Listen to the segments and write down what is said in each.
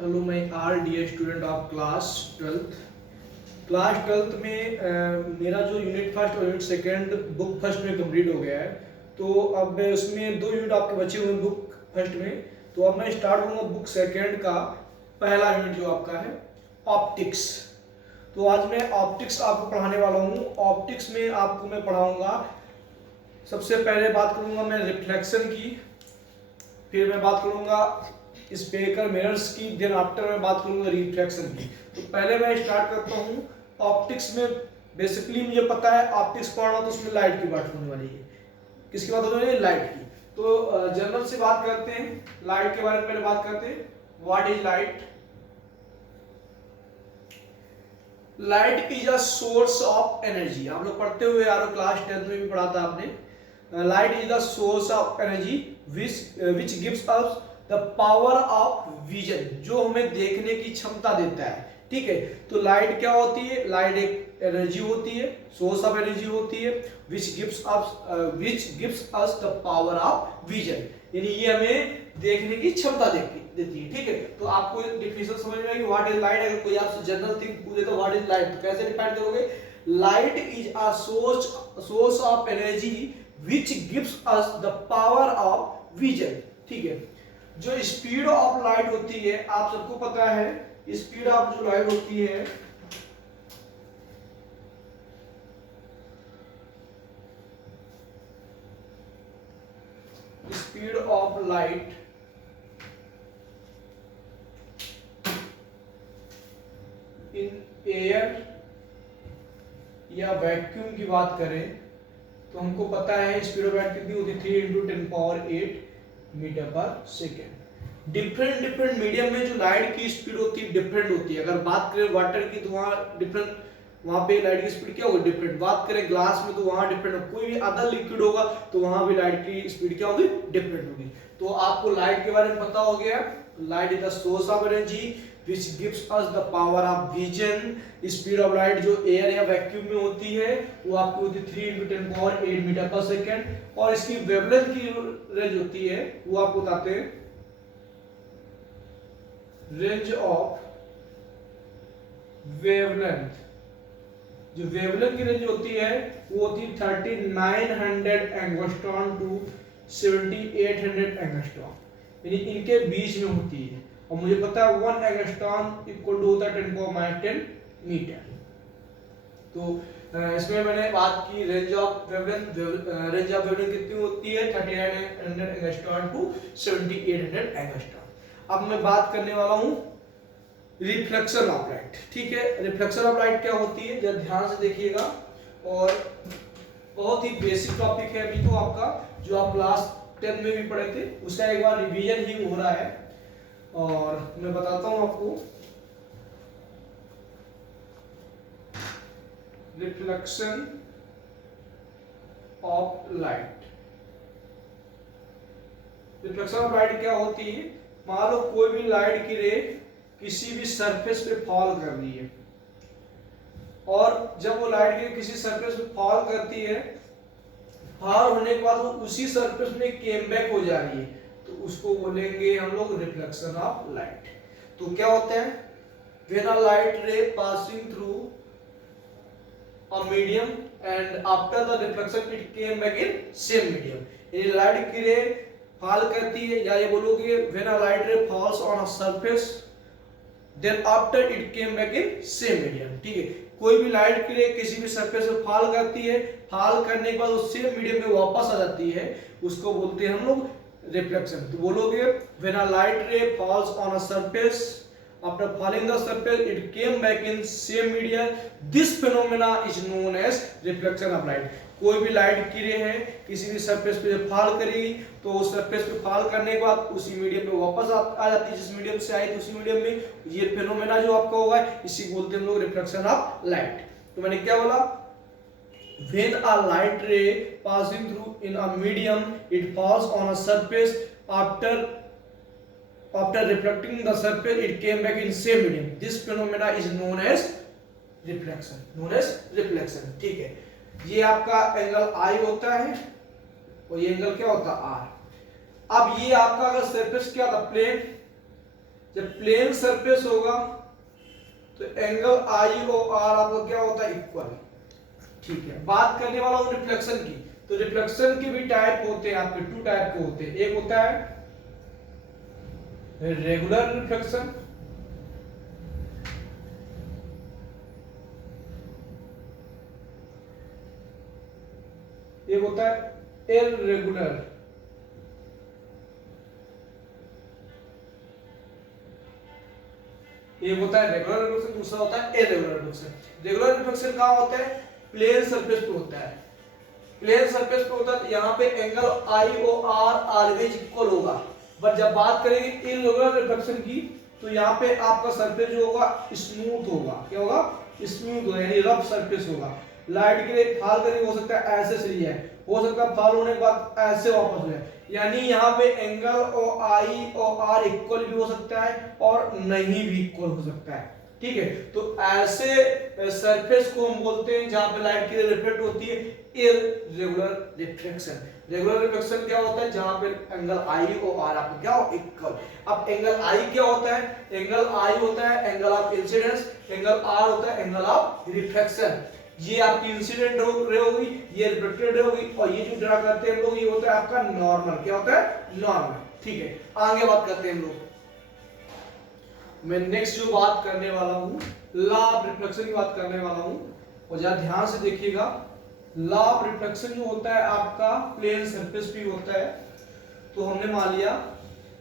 Hello my our dear student of class twelfth में मेरा जो यूनिट फर्स्ट और यूनिट सेकंड बुक फर्स्ट में कंप्लीट हो गया है। तो अब उसमें 2 यूनिट आपके बचे हुए हैं बुक फर्स्ट में। तो अब मैं स्टार्ट करूँगा बुक सेकंड का पहला यूनिट जो आपका है ऑप्टिक्स। तो आज मैं ऑप्टिक्स आपको पढ़ाने वाला हूँ। ऑप्टिक्स में आपको मैं पढ़ाऊँगा, सबसे पहले बात करूँगा मैं रिफ्लेक्शन की, फिर मैं बात करूँगा स्पेक्ल मिरर्स की, देन आफ्टर मैं बात करूंगा रिफ्लेक्शन की। तो पहले मैं स्टार्ट करता हूं ऑप्टिक्स में। बेसिकली मुझे पता है ऑप्टिक्स पढ़ना तो उसमें लाइट की बात होने वाली है। किसकी बात होने वाली है? लाइट की। तो जनरल से बात करते हैं, लाइट के बारे में पहले बात करते हैं। What is light? Light is a source of energy. आप लोग पढ़ते हुए यार क्लास 10th में भी पढ़ा था आपने। Light is the source of energy which gives us the power of vision, जो हमें देखने की क्षमता देता है। ठीक है, तो लाइट क्या होती है? लाइट एक एनर्जी होती है, सोर्स ऑफ एनर्जी होती है which gives us the power of vision, यानी ये हमें देखने की क्षमता देती है। ठीक है, तो आपको डिफिनेशन समझ में आएगी व्हाट इज लाइट। अगर कोई आपसे जनरल थिंग पूछे तो व्हाट इज लाइट, तो कैसे डिफाइन करोगे? Light is a source of energy which gives us the power of vision. ठीक है, जो स्पीड ऑफ लाइट होती है आप सबको पता है, स्पीड ऑफ जो लाइट होती है speed of light in air या वैक्यूम की बात करें तो हमको पता है स्पीड ऑफ लाइट कितनी होती है? 3 × 10⁸ मीटर पर सेकेंड। डिफरेंट मीडियम में जो लाइट की स्पीड होती है डिफरेंट होती है। अगर बात करें वाटर की तो वहाँ डिफरेंट, वहाँ पे लाइट की स्पीड क्या होगी? डिफरेंट। बात करें ग्लास में तो वहाँ डिफरेंट, कोई भी अदर लिक्विड होगा तो वहाँ भी लाइट की स्पीड क्या होगी? डिफरेंट होगी। तो आपको लाइट के बारे में पता हो गया। Light is the source of energy which gives us the power of vision। Speed of light जो एयर या वैक्यूम में होती है वो आपकी होती है 3 × 10⁸ मीटर पर सेकेंड। और इसकी वेवलेंथ की रेंज होती है वो आपको बताते हैं, रेंज ऑफ वेवलेंथ। जो वेवलेंथ की रेंज होती है वो होती है 3900 एंगस्ट्रॉम टू 7800 एंगस्ट्रॉम, यानी इनके बीच में होती है। और मुझे पता है 1 एंगस्ट्रॉम इक्वल टू होता है 10⁻10 मीटर। तो इसमें मैंने बात की range of wavelength. Range of wavelength कितनी होती है? 3900 एंगस्ट्रॉम टू 7800 एंगस्ट्रॉम। अब मैं बात करने वाला हूं रिफ्लेक्शन ऑफ लाइट। ठीक है, रिफ्लेक्शन ऑफ लाइट क्या होती है जरा ध्यान से देखिएगा। और बहुत ही बेसिक टॉपिक है अभी तो आपका, जो आप क्लास 10 में भी पढ़े थे उसका एक बार रिवीजन ही हो रहा है। और मैं बताता हूं आपको reflection of light. Reflection of light क्या होती है? मान लो कोई भी लाइट की रे किसी भी सरफेस पे फॉल कर रही है, और जब वो लाइट की किसी सरफेस पे फॉल करती है, फॉल होने के बाद वो उसी सरफेस में केम बैक हो जा रही है, तो उसको बोलेंगे हम लोग रिफ्लेक्शन ऑफ लाइट। तो क्या होता है? When a light ray passing through a medium and after the reflection it came back in same medium. ये लाइट की रे फॉल करती है, या ये बोलोगे when a light ray falls on a surface then after it came back in same medium. ठीक है, कोई भी लाइट की रे किसी भी सरफेस पे फॉल करती है, फॉल करने के बाद वो सेम मीडियम में वापस आ जाती है, उसको बोलते हैं हम लोग रिफ्लेक्शन। तो बोलोगे when a light ray falls on a surface after falling the surface it came back in same medium, this phenomena is known as reflection of light. कोई भी लाइट की रे है किसी भी सरफेस पे फॉल करेगी तो उस सरफेस पे फॉल करने के बाद उसी मीडियम में वापस आ जाती है, जिस मीडियम से आई थी उसी मीडियम में। ये फिनोमेना जो आपका होगा इसी बोलते हैं हम लोग रिफ्लेक्शन ऑफ लाइट। तो मैंने क्या बोला? When a light ray passing through in a medium, it falls on a surface. After reflecting the surface, it came back in same medium. This phenomena is known as reflection. Known as reflection. ठीक है, ये आपका angle I होता है और ये angle क्या होता है R। अब ये आपका अगर सरफेस क्या था? प्लेन, जब प्लेन सरफेस होगा तो एंगल आई और आर आपका क्या होता है, इक्वल। ठीक है, बात करने वाला हूं रिफ्लेक्शन की। तो रिफ्लेक्शन के भी टाइप होते हैं आपके, 2 टाइप के होते हैं। एक होता है रेगुलर रिफ्लेक्शन, एक होता है इररेगुलर। एक होता है रेगुलर रिफ्लेक्शन, दूसरा होता है इररेगुलर रिफ्लेक्शन। रेगुलर रिफ्लेक्शन कहां होता है, प्लेन सरफेस पे होता है। प्लेन सरफेस पे होता है तो यहाँ पे एंगल आई और आर ऑलवेज इक्वल होगा। बट जब बात करेंगे इररेगुलर रिफ्लेक्शन की तो यहाँ पे आपका सरफेस जो होगा स्मूथ होगा। क्या होगा, स्मूथ होगा, यानी रफ सरफेस होगा। लाइट के लिए फाल करके हो सकता है ऐसे सही है, हो सकता है फाल होने के बाद ऐसे वापस हो जाए। यानी यहाँ पे एंगल और आई और आर इक्वल भी हो सकता है और नहीं भी इक्वल हो सकता है। ठीक है, तो ऐसे सरफेस को हम बोलते हैं जहां पे लाइट की रिफ्लेक्ट होती है इररेगुलर रिफ्लेक्शन। रेगुलर रिफ्लेक्शन क्या होता है, जहां पे एंगल आई और आर आपका क्या हो, इक्वल। अब एंगल आई क्या होता है, एंगल आई होता है angle of incidence, angle r होता है एंगल ऑफ रिफ्लेक्शन। ये आपकी इंसिडेंट रे होगी, ये रिफ्लेक्टेड रे होगी, और ये जो ड्रा करते हैं हम लोग ये होता है आपका नॉर्मल। क्या होता है, नॉर्मल। ठीक है, आगे बात करते हैं हम लोग। मैं नेक्स्ट जो बात करने वाला हूं लॉ ऑफ रिफ्लेक्शन की बात करने वाला हूं, और जरा ध्यान से देखिएगा। लॉ ऑफ रिफ्लेक्शन जो होता है आपका प्लेन सरफेस पे होता है। तो हमने मान लिया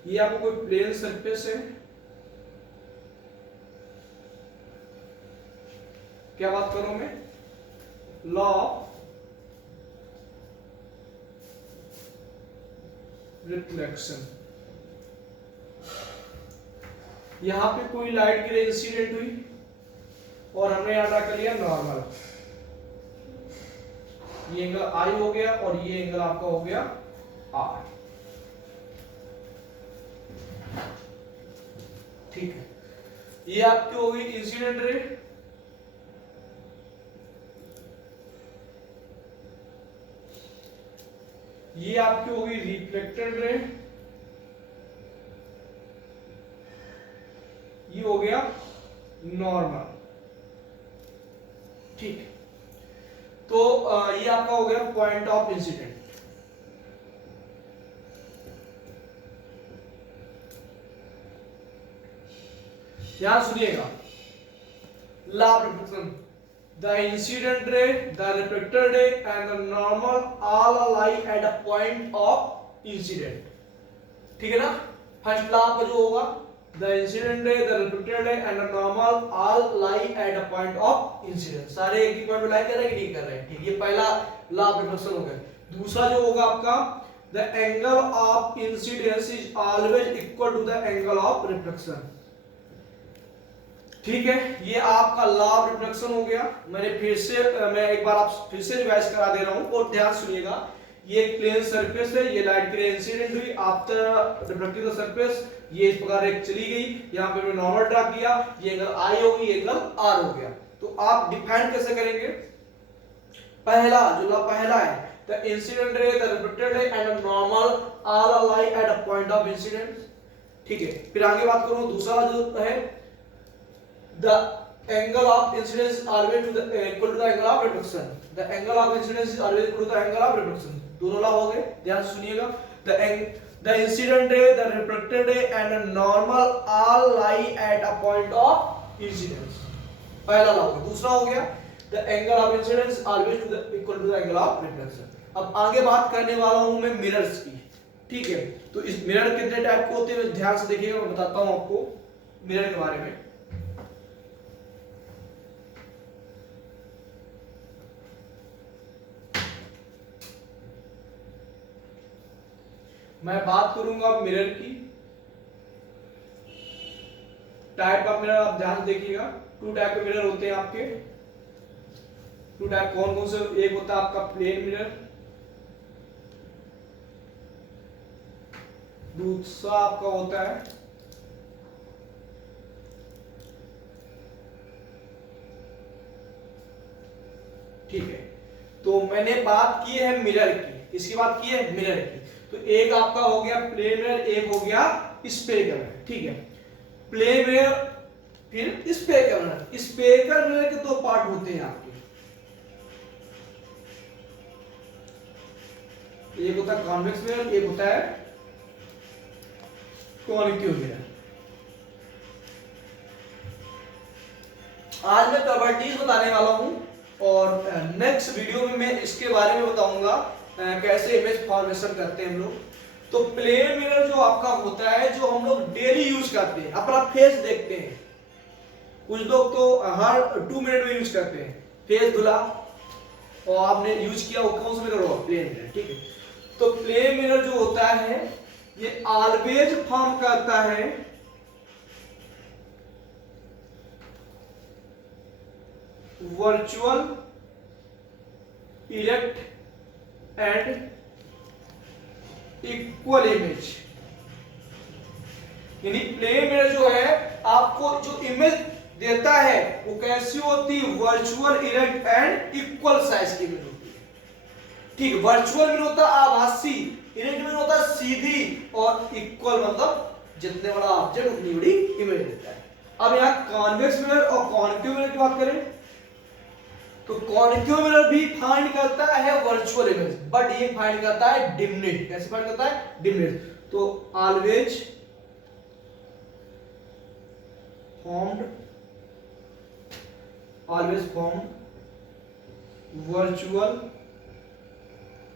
ये आपको कोई प्लेन सरफेस है, क्या बात करूं मैं, लॉ ऑफ रिफ्लेक्शन। यहां पे कोई लाइट की रे इंसिडेंट हुई और हमने यहां ड्रा कर लिया नॉर्मल। ये एंगल आई हो गया और ये एंगल आपका हो गया आर। ठीक है, ये आपकी हो गई इंसिडेंट रे, ये आपकी हो गई रिफ्लेक्टेड रे, ये हो गया नॉर्मल। ठीक, तो ये आपका हो गया पॉइंट ऑफ इंसिडेंट। ध्यान सुनिएगा, law of reflection, the incident ray, the reflected ray and the normal all lie at a point of incident. ठीक है ना, फर्स्ट लॉ का जो होगा the incident ray, the reflected ray and the normal all lie at a point of incidence। सारे एक ही point पे लाई कर रहे हैं कि नहीं कर रहे हैं। ठीक, ये पहला लॉ ऑफ रिफ्लेक्शन हो गया। दूसरा जो होगा आपका the angle of incidence is always equal to the angle of reflection। ठीक है, ये आपका लॉ ऑफ रिफ्लेक्शन हो गया। मैं एक बार आप फिर से रिवाइज करा दे रहा हूं और ध्यान सुनिएगा। ये एक प्लेन सरफेस है, ये लाइट की रे इंसिडेंट हुई आफ्टर रिफ्लेक्टिंग द सरफेस, ये इस प्रकार एक चली गई, यहां पे मैं नॉर्मल ड्रा किया, ये एंगल आई हो गई, ये एंगल आर हो गया। तो आप डिफाइन कैसे करेंगे, पहला जो लॉ पहला है the incident ray, the reflected ray and normal all lie at a point of incidence. ठीक है, फिर आगे बात करूं, दूसरा जो है the angle of incidence is always equal to the angle of reflection। the angle of incidence is always equal to the angle of reflection। दोनों लॉ हो गए, ध्यान से सुनिएगा। the incident ray, the reflected ray and the normal all lie at a point of incidence। पहला law हो गया। दूसरा हो गया the angle of incidence is always equal to the angle of reflection। अब आगे बात करने वाला हूं मैं मिरर्स की। ठीक है, तो इस मिरर कितने टाइप के होते हैं ध्यान से देखिएगा, मैं बताता हूं आपको मिरर के बारे में। मैं बात करूंगा मिरर की, टाइप ऑफ मिरर आप ध्यान से देखिएगा। 2 टाइप के मिरर होते हैं आपके। 2 टाइप कौन कौन से, एक होता है आपका प्लेन मिरर, दूसरा आपका होता है ठीक है, तो मैंने बात की है मिरर की, इसकी बात की है मिरर की। तो एक आपका हो गया प्लेन मिरर, एक हो गया स्फेरिकल। ठीक है, प्लेन मिरर, फिर स्फेरिकल मिरर। स्फेरिकल मिरर के दो पार्ट होते हैं आपके, एक होता है कॉन्वेक्स मिरर, एक होता है कॉन्केव मिरर। आज मैं प्रॉपर्टीज बताने वाला हूं और नेक्स्ट वीडियो में मैं इसके बारे में बताऊंगा कैसे इमेज फॉर्मेशन करते हैं हम लोग। तो प्लेन मिरर जो आपका होता है, जो हम लोग डेली यूज करते हैं, अपना फेस देखते हैं, कुछ लोग तो हर 2 मिनट में यूज करते हैं फेस धुला, और आपने यूज किया वो कौन सा मिरर होगा? प्लेन मिरर, ठीक है। तो प्लेन मिरर जो होता है ये ऑलवेज फॉर्म करता है virtual erect and equal image. यानी प्लेन मिरर जो है आपको जो इमेज देता है वो कैसी होती है? Virtual erect and equal size की इमेज होती है, ठीक। वर्चुअल में होता है आभासी, इरेक्ट में होता है सीधी, और इक्वल मतलब जितने बड़ा ऑब्जेक्ट उतनी बड़ी इमेज देता है। अब यहाँ कॉन्वेक्स मिरर और कॉन्केव मिरर की बात करें तो कॉन्केव मिरर भी फाइंड करता है वर्चुअल इमेज, बट ये फाइंड करता है डिम्निश। कैसे फाइंड करता है? डिम्निश। तो always formed virtual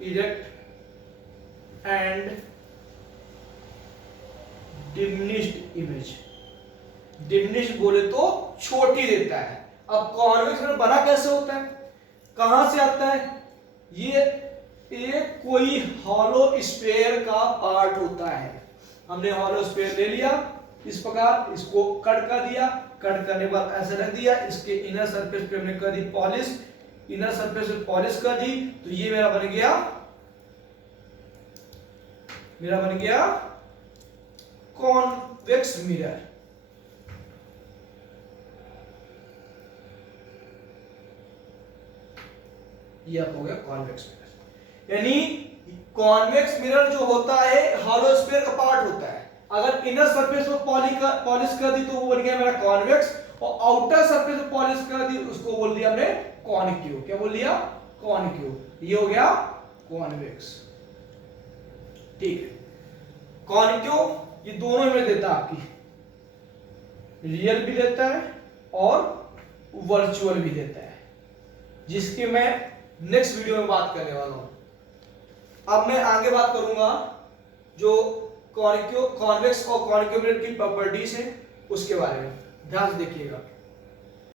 erect and diminished image. Diminished बोले तो छोटी देता है। अब कॉन्वेक्स मिरर बना कैसे होता है, कहां से आता है? ये एक कोई हॉलो स्फीयर का पार्ट होता है। हमने हॉलो स्फीयर ले लिया इस प्रकार, इसको कट कर दिया, कट करने के बाद ऐसे रख दिया, इसके इनर सरफेस पे हमने कर दी पॉलिश, इनर सरफेस पे पॉलिश कर दी, तो ये मेरा बन गया कॉन्वेक्स मिरर। ये आप हो गया कॉन्वेक्स मिरर। यानी कॉन्वेक्स मिरर जो होता है हॉलो स्फीयर का पार्ट होता है। अगर इनर सरफेस पर पॉलिश कर दी तो वो बन गया मेरा कॉन्वेक्स, और आउटर सरफेस पर पॉलिश कर दी उसको बोल दिया हमने कॉन्केव। क्या बोल दिया? कॉन्केव। ये हो गया कॉन्वेक्स, ठीक है। कॉन्केव ये दोनों में देता है आपकी, रियल भी देता है और वर्चुअल भी देता है, जिसके मैं नेक्स्ट वीडियो में बात करने वाला हूं। अब मैं आगे बात करूंगा जो कॉन्वेक्स और कॉन्केव मिरर की प्रॉपर्टीज है उसके बारे में, ध्यान से देखिएगा।